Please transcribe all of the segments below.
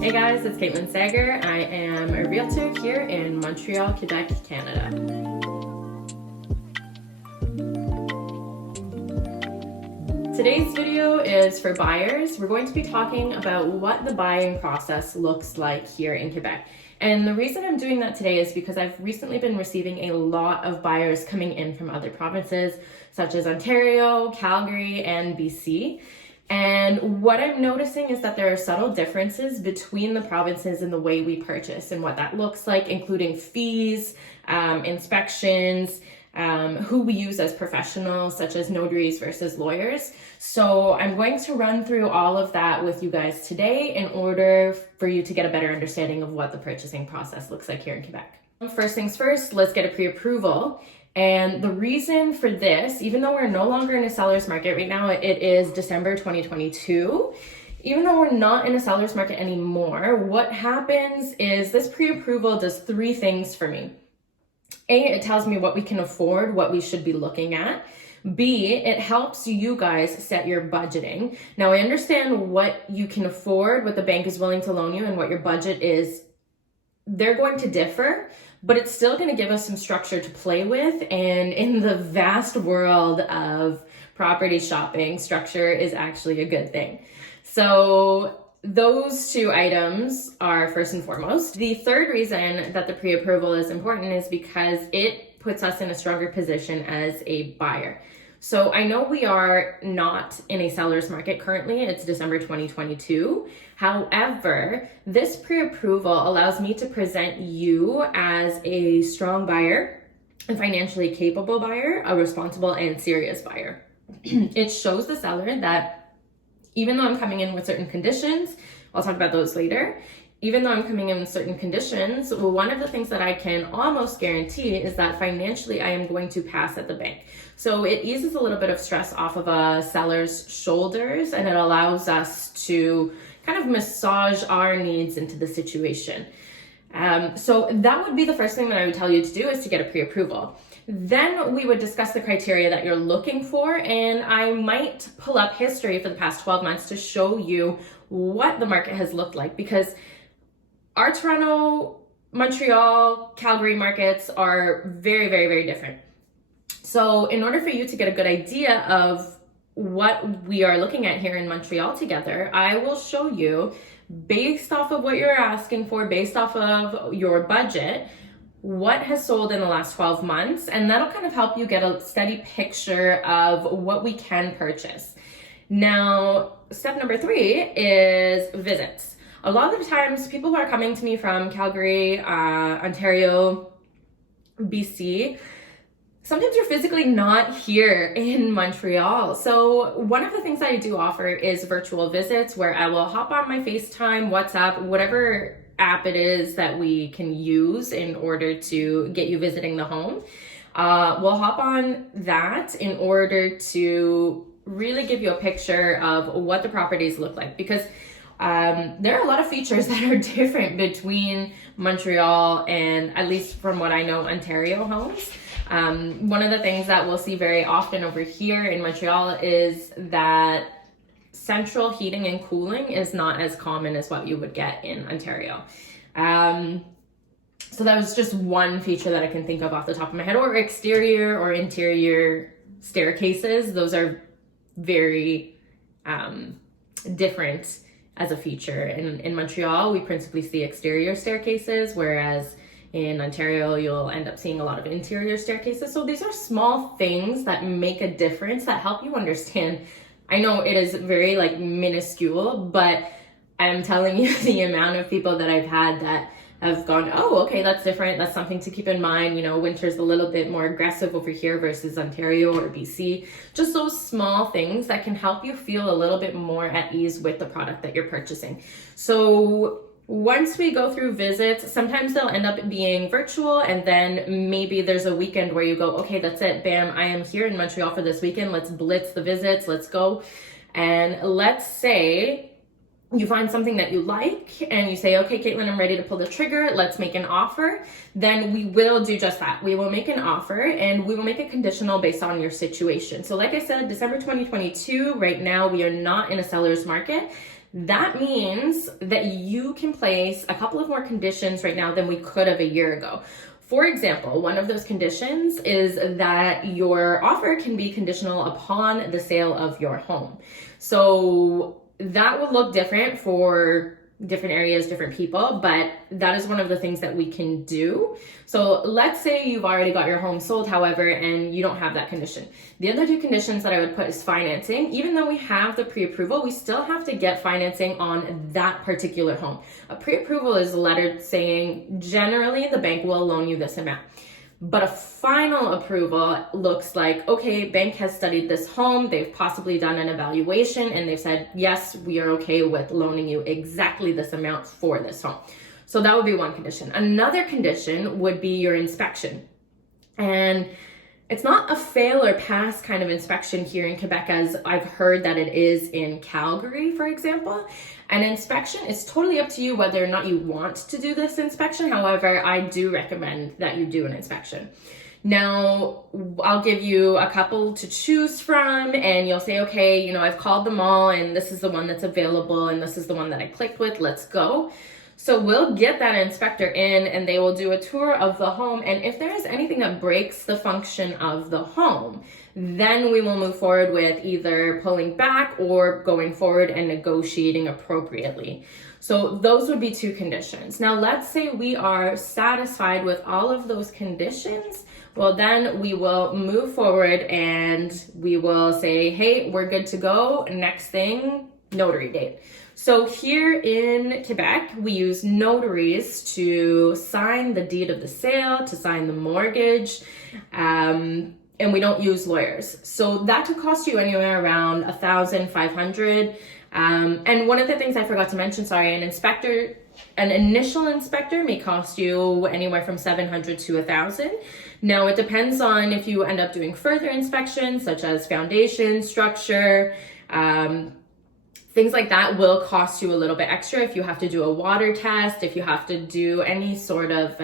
Hey guys, it's Sagher. I am a realtor here in Montreal, Quebec, Canada. Today's video is for buyers. We're going to be talking about what the buying process looks like here in Quebec. And the reason I'm doing that today is because I've recently been receiving a lot of buyers coming in from other provinces, such as Ontario, Calgary, and BC. And what I'm noticing is that there are subtle differences between the provinces in the way we purchase and what that looks like, including fees, inspections, who we use as professionals, such as notaries versus lawyers. So I'm going to run through all of that with you guys today in order for you to get a better understanding of what the purchasing process looks like here in Quebec. First things first, let's get a pre-approval. And the reason for this, even though we're no longer in a seller's market right now, it is December 2022. Even though we're not in a seller's market anymore, what happens is this pre-approval does three things for me. A, it tells me what we can afford, what we should be looking at. B, it helps you guys set your budgeting. Now, I understand what you can afford, what the bank is willing to loan you, and what your budget is. They're going to differ, but it's still going to give us some structure to play with. And in the vast world of property shopping, structure is actually a good thing. So those two items are first and foremost. The third reason that the pre-approval is important is because it puts us in a stronger position as a buyer. So I know we are not in a seller's market currently. It's December 2022. However, this pre-approval allows me to present you as a strong buyer, a financially capable buyer, a responsible and serious buyer. It shows the seller that even though I'm coming in with certain conditions, I'll talk about those later, even though I'm coming in with certain conditions, one of the things that I can almost guarantee is that financially I am going to pass at the bank. So it eases a little bit of stress off of a seller's shoulders, and it allows us to kind of massage our needs into the situation. So that would be the first thing that I would tell you to do, is to get a pre-approval. Then we would discuss the criteria that you're looking for, and I might pull up history for the past 12 months to show you what the market has looked like, because our Toronto, Montreal, Calgary markets are very, very, very different. So in order for you to get a good idea of what we are looking at here in Montreal together, I will show you, based off of what you're asking for, based off of your budget, what has sold in the last 12 months, and that'll kind of help you get a steady picture of what we can purchase. Now, step number 3 is visits. A lot of the times, people who are coming to me from Calgary, Ontario, BC, sometimes you're physically not here in Montreal. So one of the things I do offer is virtual visits, where I will hop on my FaceTime, WhatsApp, whatever app it is that we can use in order to get you visiting the home. We'll hop on that in order to really give you a picture of what the properties look like, because there are a lot of features that are different between Montreal and, at least from what I know, Ontario homes. One of the things that we'll see very often over here in Montreal is that central heating and cooling is not as common as what you would get in Ontario. So that was just one feature that I can think of off the top of my head. Or exterior or interior staircases. Those are very different as a feature. In Montreal, we principally see exterior staircases, whereas in Ontario, you'll end up seeing a lot of interior staircases. So these are small things that make a difference, that help you understand. I know it is very minuscule, but I'm telling you the amount of people that I've had that have gone, oh, okay, that's different. That's something to keep in mind. You know, winter's a little bit more aggressive over here versus Ontario or BC. Just those small things that can help you feel a little bit more at ease with the product that you're purchasing. So once we go through visits, sometimes they'll end up being virtual, and then maybe there's a weekend where you go, okay, that's it, bam, I am here in Montreal for this weekend, let's blitz the visits, let's go. And let's say you find something that you like and you say, okay, Caitlin, I'm ready to pull the trigger, let's make an offer. Then we will do just that. We will make an offer, and we will make it conditional based on your situation. So like I said, December 2022, right now we are not in a seller's market. That means that you can place a couple of more conditions right now than we could have a year ago. For example, one of those conditions is that your offer can be conditional upon the sale of your home. So that will look different for different areas, different people, but that is one of the things that we can do. So let's say you've already got your home sold, however, and you don't have that condition. The other two conditions that I would put is financing. Even though we have the pre-approval, we still have to get financing on that particular home. A pre-approval is a letter saying generally the bank will loan you this amount. But a final approval looks like, okay, bank has studied this home, they've possibly done an evaluation, and they've said, yes, we are okay with loaning you exactly this amount for this home. So that would be one condition. Another condition would be your inspection. And it's not a fail or pass kind of inspection here in Quebec as I've heard that it is in Calgary, for example. An inspection is totally up to you whether or not you want to do this inspection. However, I do recommend that you do an inspection. Now, I'll give you a couple to choose from and you'll say, okay, you know, I've called them all and this is the one that's available and this is the one that I clicked with, let's go. So we'll get that inspector in and they will do a tour of the home. And if there is anything that breaks the function of the home, then we will move forward with either pulling back or going forward and negotiating appropriately. So those would be two conditions. Now, let's say we are satisfied with all of those conditions. Well, then we will move forward and we will say, hey, we're good to go. Next thing, notary date. So here in Quebec, we use notaries to sign the deed of the sale, to sign the mortgage, and we don't use lawyers. So that could cost you anywhere around $1,500. And one of the things I forgot to mention, an initial inspector may cost you anywhere from $700 to $1,000. Now it depends on if you end up doing further inspections, such as foundation, structure, things like that will cost you a little bit extra if you have to do a water test, if you have to do any sort of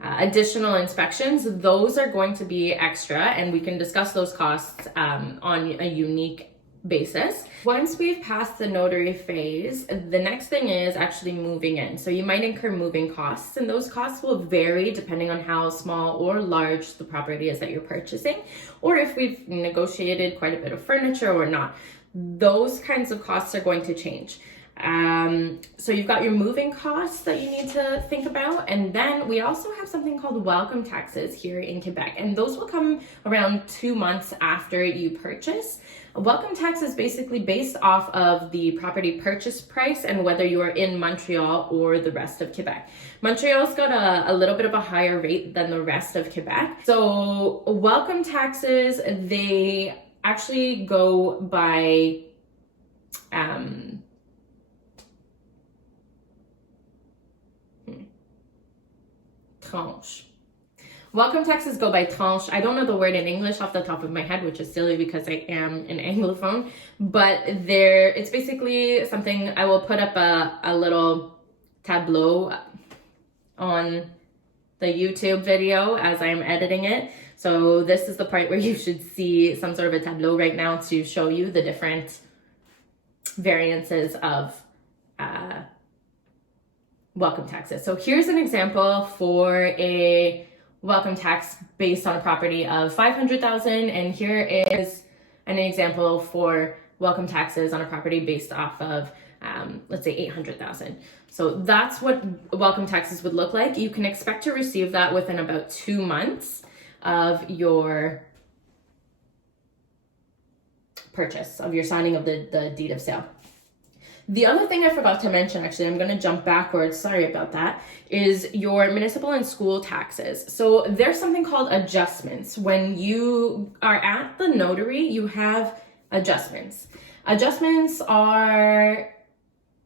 additional inspections, those are going to be extra and we can discuss those costs on a unique basis. Once we've passed the notary phase, the next thing is actually moving in. So you might incur moving costs and those costs will vary depending on how small or large the property is that you're purchasing, or if we've negotiated quite a bit of furniture or not. Those kinds of costs are going to change. So you've got your moving costs that you need to think about. And then we also have something called welcome taxes here in Quebec. And those will come around 2 months after you purchase. A welcome tax is basically based off of the property purchase price and whether you are in Montreal or the rest of Quebec. Montreal's got a little bit of a higher rate than the rest of Quebec. So welcome taxes, they actually go by tranche. Welcome taxes go by tranche. I don't know the word in English off the top of my head, which is silly because I am an Anglophone, but it's basically something. I will put up a little tableau on the YouTube video as I am editing it. So this is the part where you should see some sort of a tableau right now to show you the different variances of welcome taxes. So here's an example for a welcome tax based on a property of $500,000, and here is an example for welcome taxes on a property based off of let's say $800,000. So that's what welcome taxes would look like. You can expect to receive that within about 2 months of your purchase, of your signing of the deed of sale. The other thing I forgot to mention, actually, I'm going to jump backwards, sorry about that, is your municipal and school taxes. So there's something called adjustments. When you are at the notary, you have adjustments. Adjustments are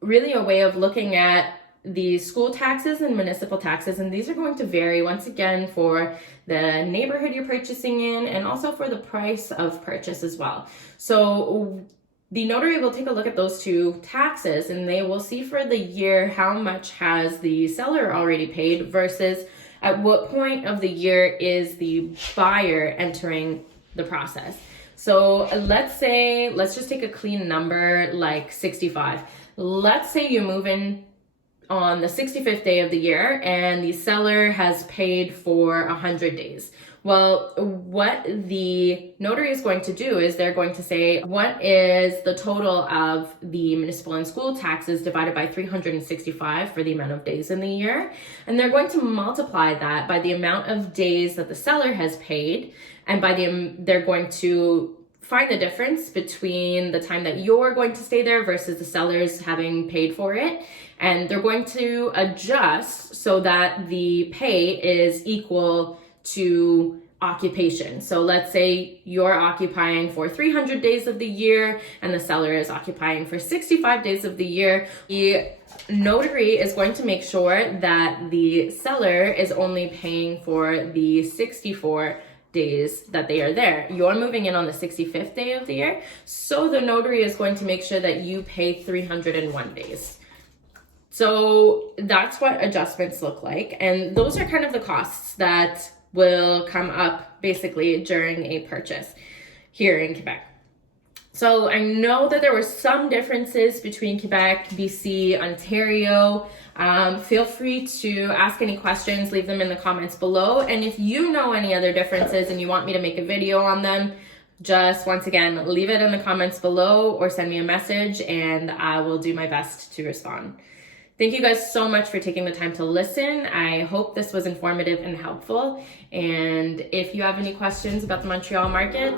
really a way of looking at the school taxes and municipal taxes, and these are going to vary once again for the neighborhood you're purchasing in and also for the price of purchase as well. So the notary will take a look at those two taxes and they will see for the year how much has the seller already paid versus at what point of the year is the buyer entering the process. So let's just take a clean number like 65. Let's say you move in on the 65th day of the year and the seller has paid for 100 days. Well, what the notary is going to do is they're going to say, what is the total of the municipal and school taxes divided by 365 for the amount of days in the year? And they're going to multiply that by the amount of days that the seller has paid, and they're going to find the difference between the time that you're going to stay there versus the seller's having paid for it. And they're going to adjust so that the pay is equal to occupation. So let's say you're occupying for 300 days of the year and the seller is occupying for 65 days of the year. The notary is going to make sure that the seller is only paying for the 64 days that they are there. You're moving in on the 65th day of the year, so the notary is going to make sure that you pay 301 days. So that's what adjustments look like, and those are kind of the costs that will come up basically during a purchase here in Quebec. So I know that there were some differences between Quebec, BC, Ontario. Feel free to ask any questions, leave them in the comments below. And if you know any other differences and you want me to make a video on them, just once again, leave it in the comments below or send me a message and I will do my best to respond. Thank you guys so much for taking the time to listen. I hope this was informative and helpful. And if you have any questions about the Montreal market,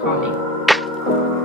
call me.